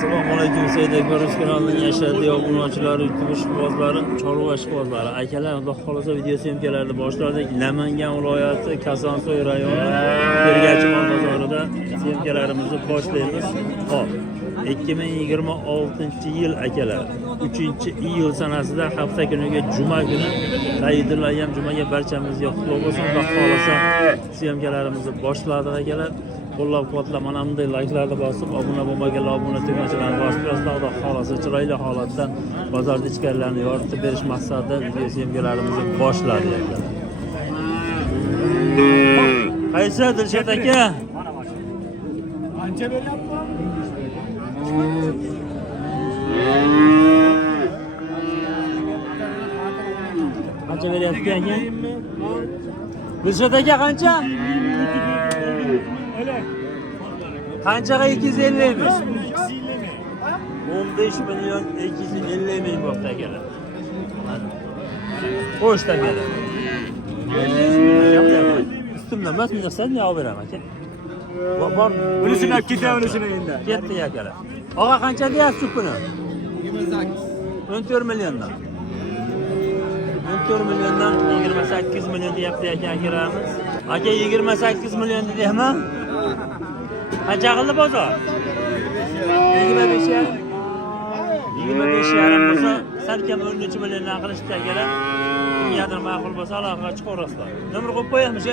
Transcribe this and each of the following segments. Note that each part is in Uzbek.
Assalomu alaykum Said aka, Rus kanalining yashadiyo obunachilari, YouTube ishqibozlari, chorva ishqibozlari. Akalar, Xudo xolasa video syomkalarni boshladik. Namangan viloyati Kosonsoy rayoni Tergachimon bozorida syomkalarimizni boshlaymiz. Hop. 2026-yil akalar. 3-iyul sanasida hafta kuniga juma kuni tayinlangan jumaga barchamizga qutlug' bo'lsin. Xudo xolasa syomkalarimizni boshladik akalar. Qo'llab-quvvatlab mana bunday layklarni bosib, obuna bo'lmaganlar obuna tugmachalarni bosib turasizlar. Xudo xolasa chiroyli holatda bozorda ichkarilarni yoritib berish maqsadida video syomkalarimizni boshladik akalar. Qaysi Dilshod aka? Qancha beryapti? Qancha beryapti aka? Dilshod aka qancha? Qanchaga 250'ymiş? 15 milyon 250 ming bo'ldi akalar. Xo'sh akalar. Ustimdan emas, men sen ne beraman aka? Bor, bunisini olib ketaman, bunisini endi. Ketdi akalar. Og'a qancha deyapsiz buni? 28. 14 milliondan. 14 milliondan 28 million deyapti akalarimiz. Aka 28 million dedikmi? Qancha qildi bozor? 25 yarim. 25 yarim bo'lsa, salkam 13 milliondan qilishdi akalar. Kimgadir ma'qul bo'lsa, aloqaga chiqaverasizlar. Nomer qo'yib qo'yamiz,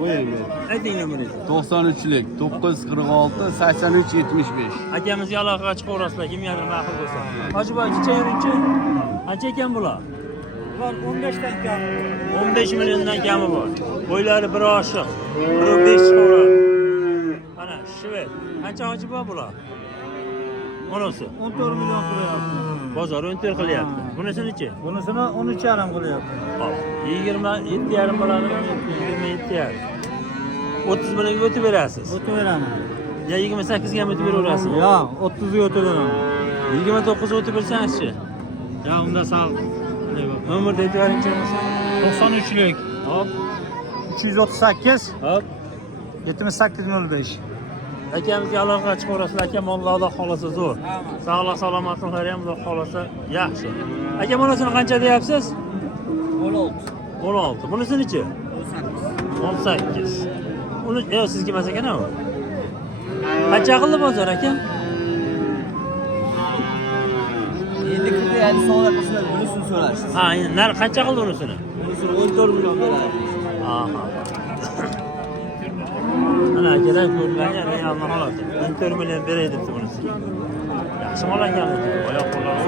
qo'ying. Ayting nomeringizni. 93lik 946 83 75. Akamizga aloqaga chiqaverasizlar, kimgadir ma'qul bo'lsa. Hojiboy chichayurchi. Qancha ekan bular? Bular 15 dan kam. 15 milliondan kami bor. Qo'ylari bir oshiq, biri 5 chiqaveradi. Ana shvet. Qancha hojiboy bular? Bunisi 14 million qilyapti. Bozor 14 qilyapti. Bunisini-chi? Bunisini 13 yarim qilyapti. Hop. 27 yarim bo'ladi. 27 yarim. 30 million o'tib berasiz. O'tib beraman. Ya 28 ga o'tib beraverasiz. Yo'q, 30 ga o'tib beraman. 29 ga o'tib bersangizchi. Ya unda sal. Nomerni aytib beringchi. 93lik. Hop. 338. Hop. 7805. Akamizga aloqaga chiqaverasizlar. Aka mollarni xolasa zo'r. Sog'lik salomatliklari ham xudo xolasa yaxshi. Aka bunisini qancha deyapsiz? 16. 16. Bunisini-chi? 18. Uni sizga emas ekan-ku. Qancha qildi bozor aka? Endi kimga yani savol qilsalar bunisini so'raysiz. Ha, nar qancha qildi unisini? Bunisini 14 million beradi. Aha. Ana kerak ko'rgani realni holati. 14 million beray debdi bunisi. Yaxshi mol ekan. Oyoq qo'llari.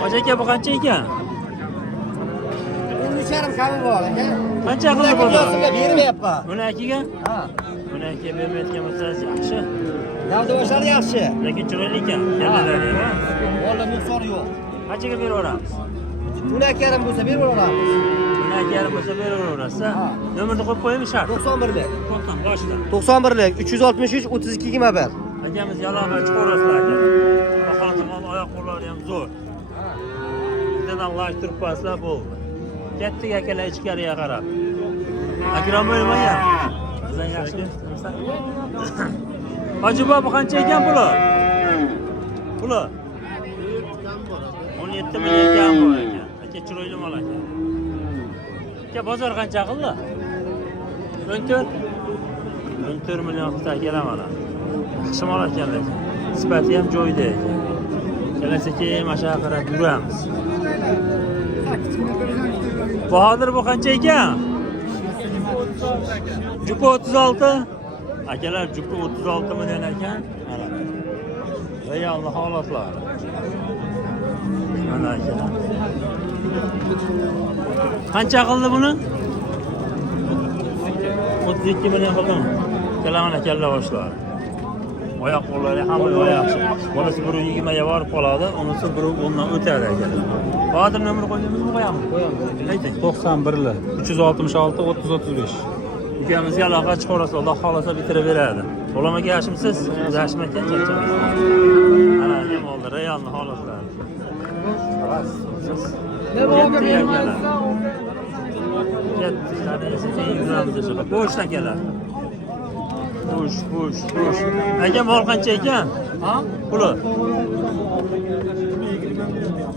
Hoji aka bu qancha ekan? 13 yarim kami bor aka. Qancha qildi bozor? Bermayapman. Buni akiga? Ha. Buni akaga bermayotgan bo'lsangiz yaxshi. Navda boshlari yaxshi. Lekin chiroyli ekan. Yanalari ha. Valla nuqsoni yo'q. Qanchaga beraveramiz? 12 yarim bo'lsa berib olamiz. 12 yarim bo'lsa beraverasiz. Nomerni qo'yib qo'yaymi shart? 91lik. To'xtam, boshla. 91lik 363 32 21. Akamiz aloqa chiqaverasizlar aka. Xohlagan oyoq qo'llari ham zo'r. Bizdan like turibsizlar bo'ldi. Ketdik akalar ichkariga qarab. Akram bo'lmayman. Bizdan yaxshi. Hojiboy bu qancha ekan bular? Bular 17 million kam bor ekan. Aka chiroyli mol ekan. Aka bozor qancha qildi? 14 million qilsa akalar mana. Yaxshi mol ekan lekin. Sifati ham joyida ekan. Kelasiga mashaqa qarab yuramiz. Bahodir bu qancha ekan? Jupa 36. Akalar jupa 36 million ekan. Mana. Real holatlar. Mana akalar. Qancha qildi buni? 32 million qildim. Kalamana kalla boshlar. Oyoq qo'llari hamma yaxshi. Bunisi 120 ga borib qoladi, unisi 10 dan o'tadi akalar. Hozir nomer qo'ydingizmi, qo'yamiz? Qo'yamiz. Ayting. 91 366 30 35. Ukamizga aloqa chiqarasiz, Alloh xolasa bitirib beradi. To'lamaga yaxshimisiz? Yaxshimi ekan, charchamiz. Ana, ham oldi, realni holatlari. Xalas. Ne bo'lgan akalar? Ketdi, sadasiga yuramiz desa. Bo'shdan keladi. Bo'sh. Aka mol qancha ekan? Ha? Puli.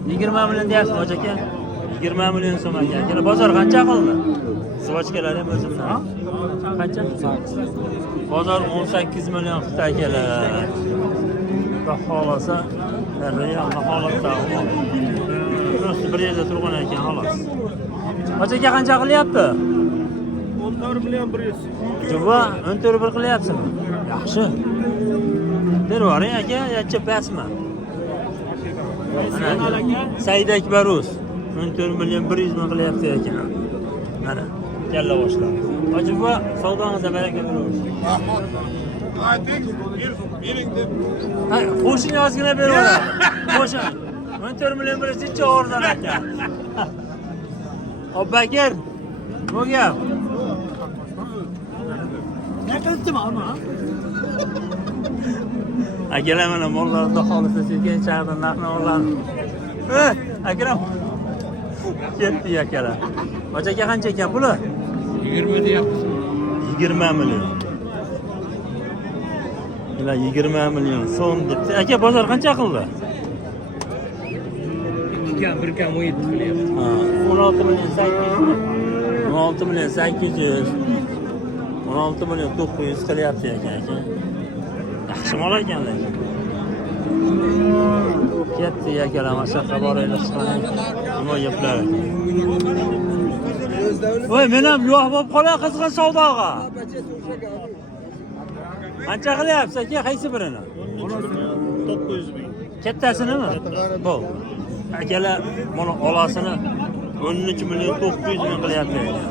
20 million deyapsiz hoji aka. 20 million so'm ekan. Yana bozor qancha qildi? Svochkalar ham o'zimdan. Qancha? Bozor 18 million Xitoy akalar. Xudo xolasa, real holatda. Prosta bir yerda turgan ekan xolos. Hoji aka qancha qilyapti? 14 million 100. Juba, 14 bir qilyapsizmi? Yaxshi. Bervoring aka, yacha pasmi? Said Akbarus 14 million 100 ming qilyapti ekan. Mana, kalla boshlar. Hoji buva, savdongizda baraka bo'lsin. Hay, qo'shin ozgina bervorar. Qo'shin. 14 million 100 necha o'rdan ekan. Obbakir, bu gap. Akalar mana mollarni xohlasa sizga chaqirdim narxni oladi. Akram. Ketdi akalar. Hoji aka qancha ekan puli? 20 deyapsiz. 20 million. Ila 20 million so'm debdi. Aka bozor qancha qildi? 2 kam, 1 kam 17 qilyapti. Ha, 16 million 800. 16 million 800. 16 million 900 qilyapti aka. Yaxshi mol ekanlar. Ketdi akalar, mashaqqa boraylik chiqaring. Nima gaplar ekan? Voy, men ham yo'q bo'lib qolay qizg'in savdoga. Qancha qilyapsiz aka? Qaysi birini? 900 ming. Kattasinimi? Bu. Akalar mana olasini 13 million 900 ming qilyapti ekan.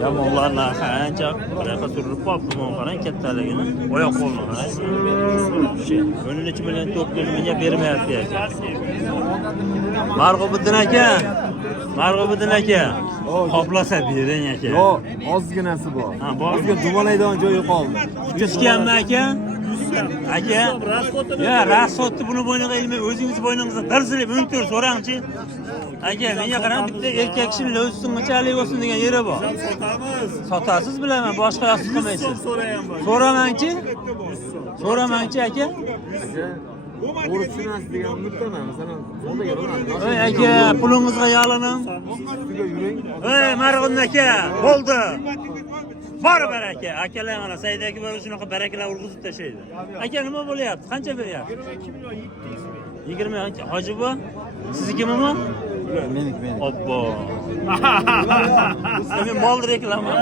Jamoalar narxi ancha qanaqa turilib qolibdi, mana qarang kattaligini, oyoq qo'lni qarang. 13 million 900 mingga bermayapti ekan. Marg'ubiddin aka. Qoplasa bering aka. Yo'q, ozginasi bor. Ha, bor. Bizga dumalaydigan joyi qoldi. 100 kammi aka? Aka, ya rasxodni buni bo'yniga ilmay, o'zingiz bo'yningizga dirsilib o'ntir so'rangchi. Aka, menga qarang, bitta erkak kishi o'zsin, qanchalik bo'lsin degan yeri bor. Sotamiz. Sotasiz bilaman, boshqa yoqsiz qilmaysiz. So'rayapman. So'ramangchi aka. O'rishchinas degan umiddaman. Masalan, zo'rga yo'laman. Ey aka, pulingizga yolining. Ustiga yuring. Ey Marg'un aka, bo'ldi. Bor baraka. Akalar mana Said aka bor shunaqa barakalar urg'izib tashlaydi. Aka nima bo'lyapti? Qancha beryapti? 22 million 700 ming. 20 Hoji bu. Siznikimi? Meniki. Obbo. Men mol reklama.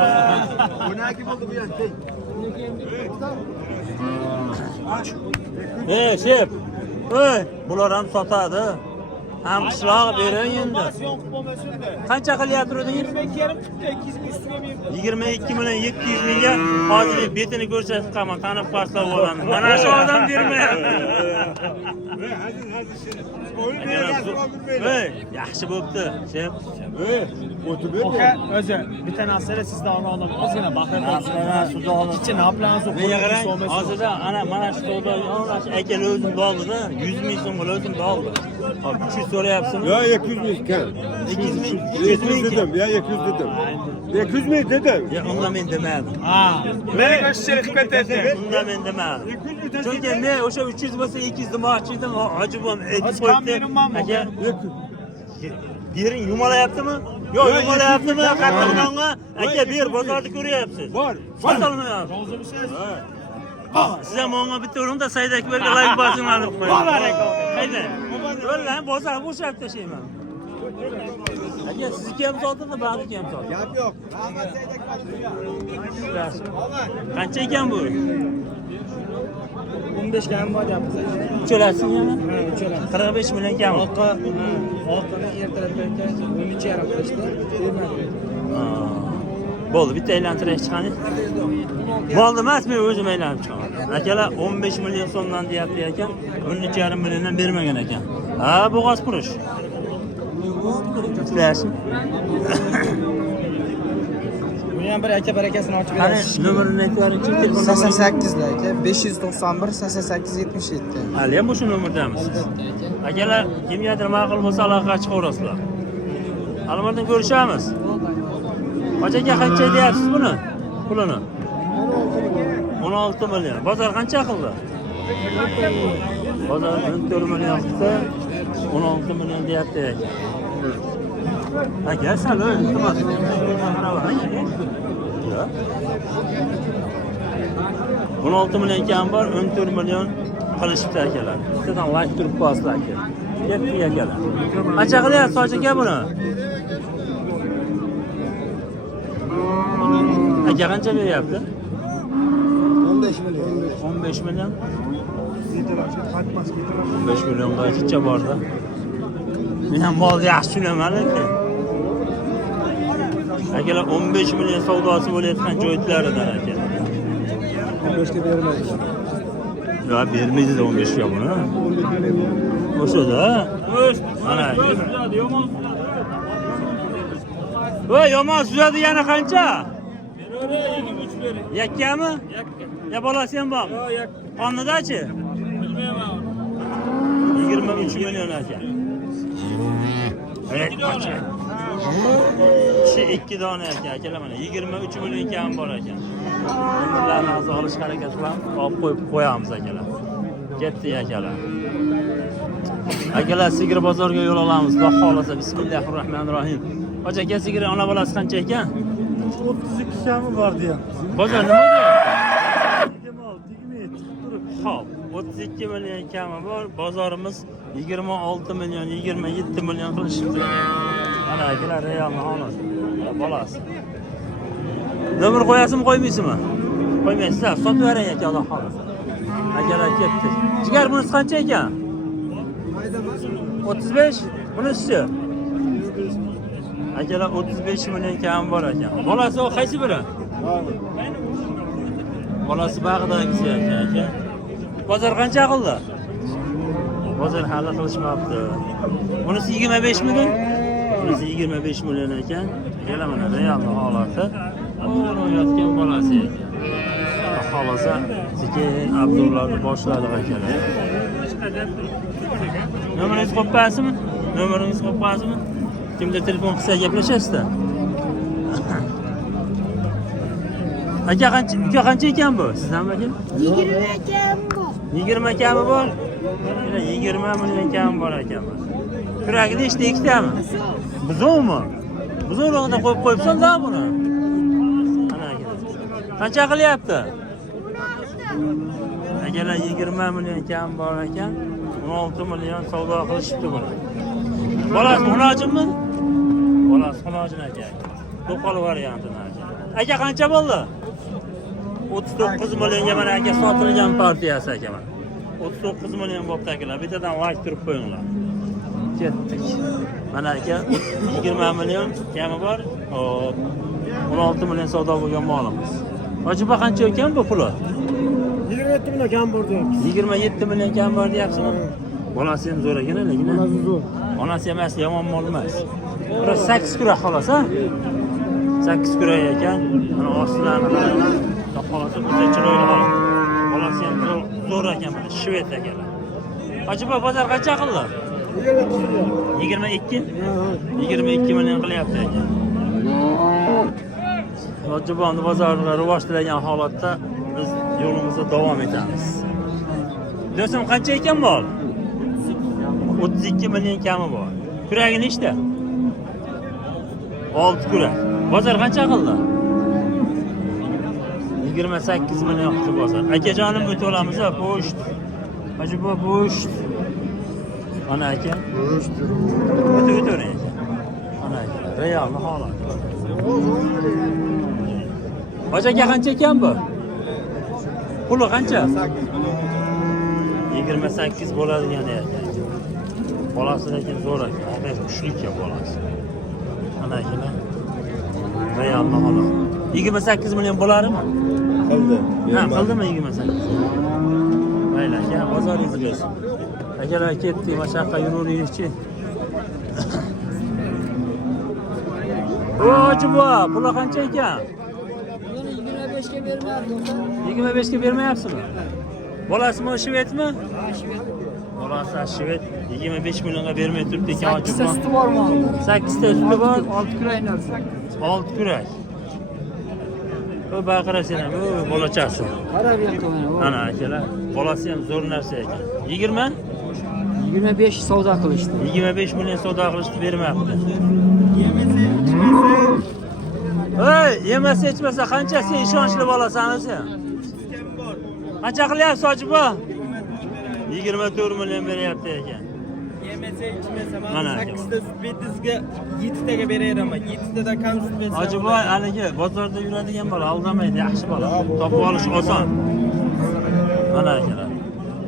Bunaki bo'ldi bu yerda. Shef. Ey, bular ham sotadi. Ham qishloq bering endi. Qancha qilyapti o'zingiz? 22 million 700 mingga hozir betini ko'rsatib qolman, tanib qolsam bo'ladi. Mana shu odam bermayapti. Ey, yaxshi bo'pti. Shef. O'zi bitta narsada sizda onadim ozgina bahra ichini haplanasiz. Menga qarang, hozirda ana mana shu savdo yo'lash akalar o'zim oldi-da, 100 ming so'm o'zim oldi. Hop, 300 so'rayapsizmi? Ya 200 ming kan. 200 ming. 200 dedim. Ya 200 dedim. 200 ming dedim. Ya unda men demadim. Ha. Meni ko'chchilik qildi. Unda men demadim. Chunki men o'sha 300 bo'lsa 200 demoqchi edim, hoji bo'lm aytib qo'yibdi. Aka, bering yumalayaptimi? Yo'q, yumalayaptimi? Qattiqronga aka ber, bozorda ko'ryapsiz. Bor. Sotolmayapsiz. Siz ham menga bitta o'rinda Said Akbarga like bosinglar deb qo'ying. Hayda. Yo'llar bozor bo'shab tashlayman. Aka sizniki ham sotadi, bag'riki ham sotadi. Gap yo'q. Qancha ekan bu? 15 kam bor deyapmiz. Uchalasizmi yana? Ha, uchalar. 45 million kam. Oqini ertalabdan 13,5 qilishdi. Bermadi. Bo'ldi, bitta aylantirib chiqani. Bo'ldi emas, men o'zim aylanib chiqaman. Akalar 15 million so'mdan deyapti ekan, 13,5 milliondan bermagan ekan. Ha, bo'g'oz qurish. Sizlarchi? Buni ham bir aka barakasini ochib Qani berasiz. nomerini aytvaringchi, telefon nomeri. 88 da aka 591 88 77. Hali ham o'sha nomerdamisiz. Akalar, kimgadir ma'qul bo'lsa aloqaga chiqaverasizlar. Alimardon ko'rishamiz. Hoji aka qancha deyapsiz buni? Pulini? 16 million. Bozor qancha qildi? Bozor 14 million qilsa 16 million deyapti aka. Aka sal iltimos. Ya. 16 million kam bor, 14 million qilishibdi akalar. Bittadan like turib qo'yasizlar aka. Ketdi akalar. Qancha qilyapsiz hoji aka buni? Aka qancha beryapti? 15 milyon. 15 million. 15 millionga chicha borda. Men ham mol yaxshi tushunaman aka. Akalar 15 million savdosi bo'layotgan joylardan aka. 15 ga bermaydi. Ya bermaydi 15 ga buni. O'shada. Mana. Voy, yomon suzadi yana qancha? Yakkami? Ya bolasi ham bor? Yo'q, yak. Qonidachi? Bilmayman. 23 million aka. Kishi 2 dona aka, akalar mana 23 million kam bor ekan. Ularni hozir olish harakat qilamiz, olib qo'yib qo'yamiz akalar. Ketdi akalar. Akalar sigir bozorga yo'l olamiz. Xudo xolasa bismillahirrohmanirrohim. Hoji aka sigir ona bolasi qancha ekan? 32 kami bor deyapti. Bozor nima deyapti? Demal, tegmay chiqib turib. Xo'p, 32 million kami bor. Bozorimiz 26 million, 27 million qilishibdi. Mana akalar realni holat. Bolasi. Nomer qo'yasizmi, qo'ymaysizmi? Qo'ymaysiz, sotib bering aka, Xudo xolasa. Akalar ketdi. Jigar bunisi qancha ekan? 35. Bunisi akalar 35 million kam bor ekan. Bolasi o qaysi biri? Bolasi bag'dagisi ekan aka. Bozor qancha qildi? Bozor hali qilishmabdi. Bunisi 25 million. Bunisi 25 million ekan. Yana mana realni holati. O'rayotgan bolasi. Xolasa sekin Abdullohni boshladi akalar. Nomeringiz qo'yasizmi? Nomeringiz qo'yasizmi? Kimda telefon qilsa gaplashasizda. Aka qancha ekan bu? Sizdan aka? 20 kam bor. 20 kami bor? 20 million kami bor ekan. Kuragi nechta, ikkitami? Buzovmi? Buzovroqda qo'yib qo'yibsan-da buni. Ana aka. Qancha qilyapti? Akalar 20 million kam bor ekan. 16 million savdo qilishibdi buni. Bolasi xunojinmi? Bolasi xunojin aka. To'qol variantini aka. Aka qancha bo'ldi? 39 millionga mana aka sotilgan partiyasi aka mana. 39 million bo'pti akalar. Bittadan like turib qo'yinglar. Ketdik. Mana aka 20 million kami bor. Hop. 16 million savdo bo'lgan molimiz. Hojiba qancha ekan bu puli? 27 million kam bor deyapti. 27 million kam bor deyapsizmi? Bolasi ham zo'r ekan, lekin. Bolasi zo'r. Onasi emas, yomon mol emas. Bir 8 kurak xolos, ha? 8 kurak ekan. Mana ostilarini qaranglar. Xolos o'ta chiroyli bol. Bolasi ham zo'r ekan, mana shved ekanlar. Hojiba bozor qancha qildi? 22. 22 million qilyapti ekan. Hojibonni bozorga rivojlangan holatda biz yo'limizda davom etamiz. Do'stim qancha ekan mol? 32 million kami bor. Kuragi nechta? 6 kurak. Bozor qancha qildi? 28 million qildi bozor. Akajonim o'tib olamiz, po'sht. Hojiba po'sht. Ana aka. Po'sht. O'tavering aka. Ana aka, realni holat. Hoji aka qancha ekan bu? Puli qancha? 28 bo'ladigan ekan. Bolasi lekin zo'r ekan. Og'ay kuchli ekan bolasi. Ana akalar. Realni holat. 28 million bo'larmi? Qildi. Ha, qildimi 28? Mayli aka, bozoringiz bo'lsin. Akalar ketdik, mashaqqa yuraveringchi. Hojiba, puli qancha ekan? 25 ga bermayapti. 25 ga bermayapsizmi? Bolasimi, shvedmi? Bolasi shved 25 millionga bermay turibdi ekan hojiba. 8 ta suti bormi? 8 ta suti bor, 6 kuraklar. 6 kurak. Bu baqira sen ham, bu bolachasi. Qarab yoqaman. Ana akalar, bolasi ham zo'r narsa ekan. 20? 25 savdo qilishdi. 25 million savdo qilishni bermayapti. Ey, yemasa ichmasa qancha sen ishonchli bo'lasan o'zi? Qancha qilyapsiz hojibo? 24 million beryapti ekan. Yemasa ichmasa Mana mana 8 ta sut berdi sizga 7 taga beraveraman. 7 tadan kam sut bersa. Hojiboy haligi bozorda yuradigan bola, aldamaydi, yaxshi bola. Topib olish oson. Mana akalar.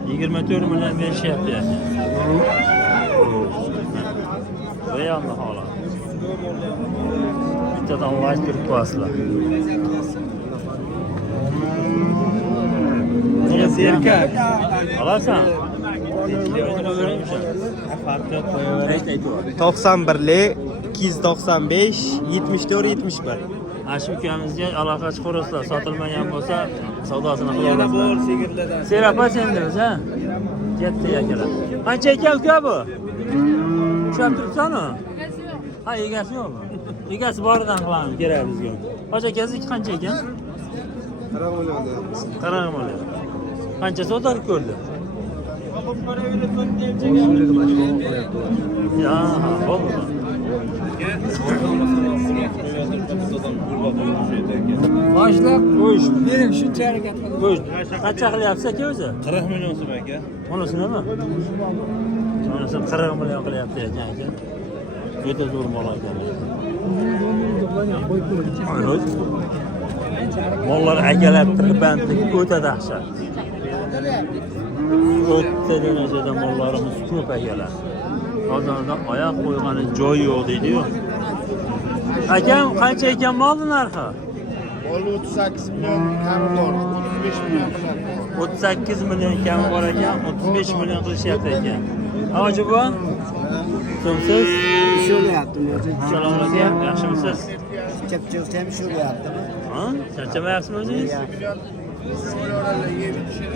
24 million berishyapti ekan. Realni holat. Bittadan vaqt turib qo'yasizlar. Erkak. Olasan? 91lik 295 74 71. Shu ukamizga aloqa chiqarasizlar. Sotilmagan bo'lsa, savdosini qila Yana olasizlar. bor sigirlardan. Serapa sendimiz, ha? Ketdi akalar. Qancha ekan uka bu? Tushab turibsan-ku? Ha, egasi yo'qmi? Egasi boridan qilamiz, kerak bizga. Hoji akasizniki qancha ekan? 40 million deyapmiz. 40 million. Qancha savdolik ko'rdi? Ya, bo'ldi. Boshlab qo'yish. Bering shuncha harakat qilib. Qo'y. Qancha qilyapsiz aka o'zi? 40 million so'm aka. Unusinimi? Unisi 40 million qilyapti ekan aka. O'ta zo'r bola ekan. Mollar akalab tirbandlik o'ta dahshat. O'tta darajada mollarimiz ko'p akalar. Bozorda oyoq qo'ygani joy yo'q deydi-yu. Akam qancha ekan molning narxi? Molni 38 million kami bor, 35 million. 38 million kami bor ekan, 35 million qilishyapti ekan. Hoji bu? Kimsiz? Sho'lyapti o'zi. Assalomu alaykum, yaxshimisiz? Chapchilsa ham sho'lyaptimi? Ha? Charchamayapsizmi o'zingiz?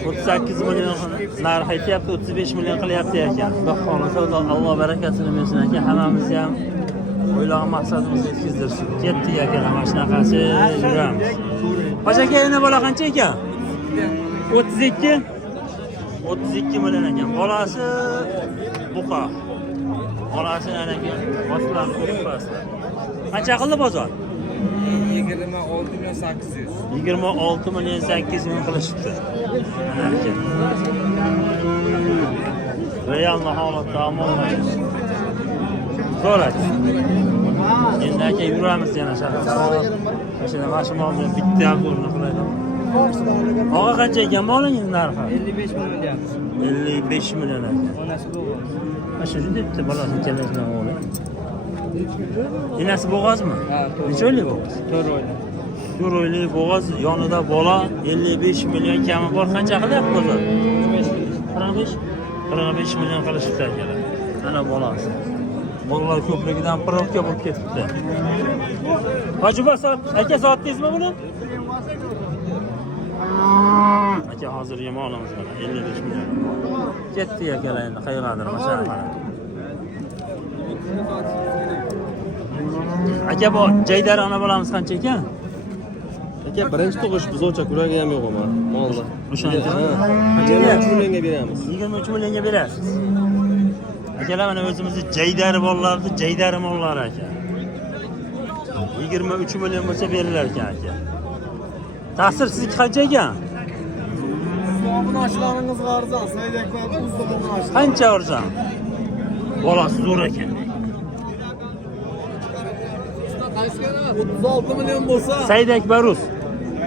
38 million narx aytyapti, 35 million qilyapti ekan. Xudo xolasa Alloh barakasini bersin ekan. Hammamiz ham o'ylagan maqsadimizni yetkazdirsin. Ketdik ekan, mana shunaqasi yuramiz. Hoji aka, yana bola qancha ekan? 32. 32 million ekan. Bolasi buqa. Bolasi ana ekan. Boslarni ko'rib qo'yasizlar. Qancha qildi bozor? 26 million 800. 26 million 800 ming qilishibdi. Realni holatda amonlaymiz. Zo'r aka. Endi aka yuramiz yana shaharda. Mashina mashina bitta ham zo'rni qilaydi. Og'a qancha ekan molingiz narxi? 55 million deyapmiz. 55 million ekan. Onasi bo'g'oz. Mana shu debdi bolasini kelasidan o'g'li. Enasi bo'g'ozmi? Ha, Necha oylik bo'g'oz? 4 oylik. 4 oylik bo'g'oz, yonida bola 55 million kami bor. Qancha qilyapti bozor? 45. 45 million qilishibdi akalar. Ana bolasi. Bolalar ko'pligidan pirovka bo'lib ketibdi. Hoji aka sotdingizmi buni? Aka hozirgi molimiz mana 55 million. Ketdi akalar endi qayergadir mashaqqa. Aka bu jaydar ona bolamiz qancha ekan? Aka birinchi tug'ish buzovcha kuragi ham yo'q ama molda. O'shancha. 23 millionga beramiz. 23 millionga berasiz. Akalar mana o'zimizni jaydari bolalarni jaydari mollari aka. 23 million bo'lsa berilar ekan aka. Ta'sir sizniki qancha ekan? Obunachlaringiz arzon, saydaklar uzda obunachlar. Qancha arzon? Bolasi zo'r ekan. 36 million bo'lsa, Saydak Barus.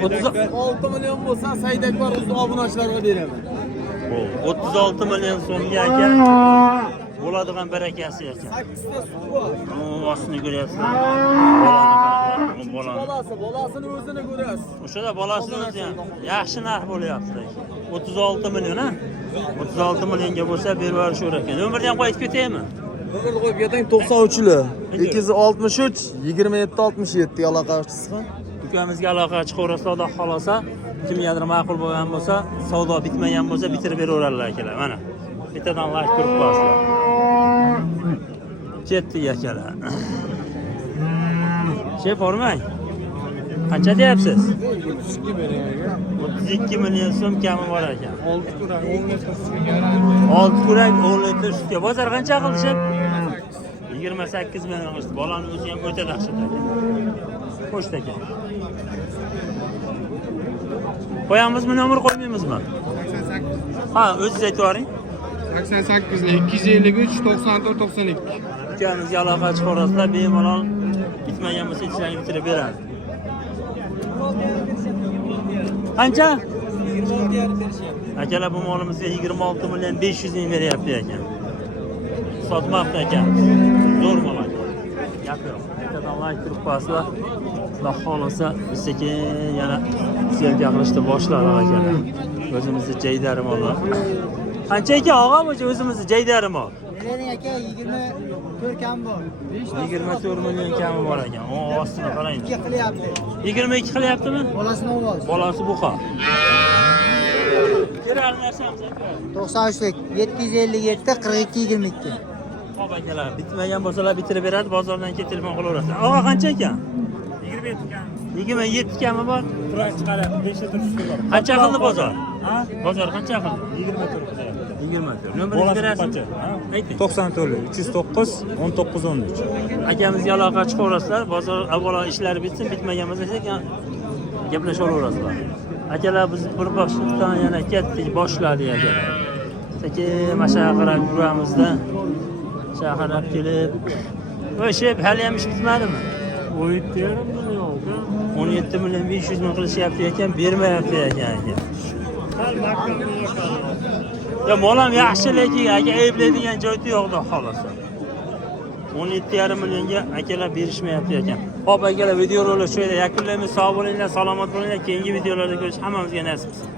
36 million bo'lsa Saydakbar o'zi obunachlarga beraman. 36 million so'mga aka. Bo'ladigan barakasi ekan. 8 ta suti bor. Ostini ko'ryapsizlar. Bolani. Bolasini o'zini ko'rasiz. O'shada bolasini o'zi ham yaxshi narx bo'lyapti. 36 million ha? 36 millionga bo'lsa berib yuborishaver ekan. Nomerni ham qo'yib ketaymi? Nomerni qo'yib ketang 93li 263 27 67 aloqachisi. Ukamizga aloqa chiqaverasizlar, Xudo xolasa, kimgadir ma'qul bo'lgan bo'lsa, savdo bitmagan bo'lsa bitirib beraverarlar akalar. Mana bittadan like ko'rib qo'yasizlar. Ketdik akalar. Chep bormang. Qancha deyapsiz? 32 beriyor. 32 million so'm kami bor ekan. 6 kurak 10 litr sutga. 6 kurak 10 litr sutga. Bozor qancha qilishib? 28 million qilishdi. Bolani o'zi ham o'ta dahshat ekan. Xo'sh ekan. Qo'yamizmi, nomer qo'ymaymizmi? 88. Ha, o'zingiz aytib yuboring. 88 253 94 92. Ukamizga aloqa chiqarasizlar, bemalol bitmagan bo'lsa ishlarini bitirib beradi. Qancha? 26 yarim berishyapti. Akalar bu molimizga 26 million 500 ming beryapti ekan. Sotmoqda ekan. Zo'r mol ekan. Gap yo'q. Ertadan like turib qo'yasizlar. Xudo xolasa sekin yana selga qilishni boshladi akalar. O'zimizni jaydari mollar. Qancha ekan og'am o'zimizni jaydari mol? Bering aka 24 kam bor. 24 million kami bor ekan. O ostini qarang. 2 qilyapti. 22 qilyaptimi? Bolasini ovoz. Bolasi buqa. Kerak narsamiz aka. 93lik 757 42 22. Xo'p akalar, bitmagan bo'lsalar bitirib beradi, bozordan kelib telefon qilaverasiz. Og'a qancha ekan? 27 kam. 27 kami bor. Turak chiqaradi. 5 litr suti bor. Qancha qildi bozor? Ha? Bozor qancha qildi? 24 qilyapti. 24. Nomeringizni berasiz? Ayting. 94 309 19 13. Akamizga aloqa chiqaverasizlar. Bozor avvalo ishlari bitsin, bitmagan bo'lsa sekin gaplashaverasizlar. Akalar biz bir boshliqdan yana ketdik, boshladik akalar. Sekin mashaqa qarab yuramizda. Shaharlab kelib, o'shib hali ham ish bitmadimi? 17 million. 17 million 500 ming qilishyapti ekan, bermayapti ekan aka. Ya molam yaxshi lekin aka ayblaydigan joyi yo'qdi xolasa. 17,5 millionga akalar berishmayapti ekan. Xo'p akalar, videorolik shu yerda yakunlaymiz. Sog' bo'linglar, salomat bo'linglar. Keyingi videolarda ko'rish hammamizga nasib qilsin.